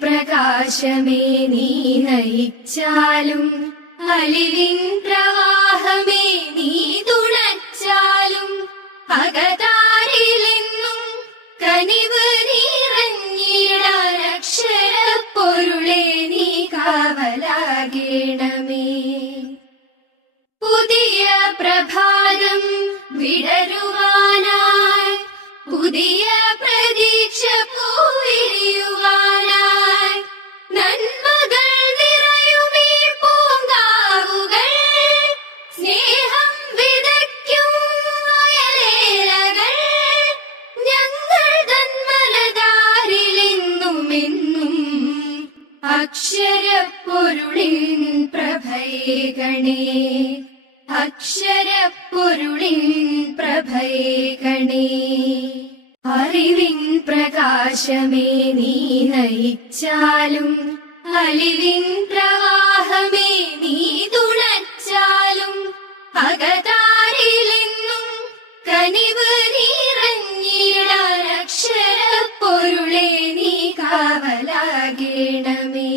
പ്രകാശമേ നീ നയിച്ചാലും അലിവിൻ പ്രവാഹമേ നീ തുണച്ചാലും അകതാരിലെന്നും കനിവ് നിറഞ്ഞിടാൻ അക്ഷരപ്പൊരുളെ നീ കാവലാകേണമേ. പുതിയ പ്രഭാതം വിടരുവാനായി പുതിയ അക്ഷരപ്പൊരുളിൻ പ്രഭൈകണേ അക്ഷരപ്പൊരുളിൻ പ്രഭൈകണേ അറിവിൻ പ്രകാശമേ നീ നയിച്ചാലും അലിവിൻ പ്രവാഹമേ നീ തുണച്ചാലും അകതാരിലെന്നും കനിവ് നീ കാവലാകേണമേ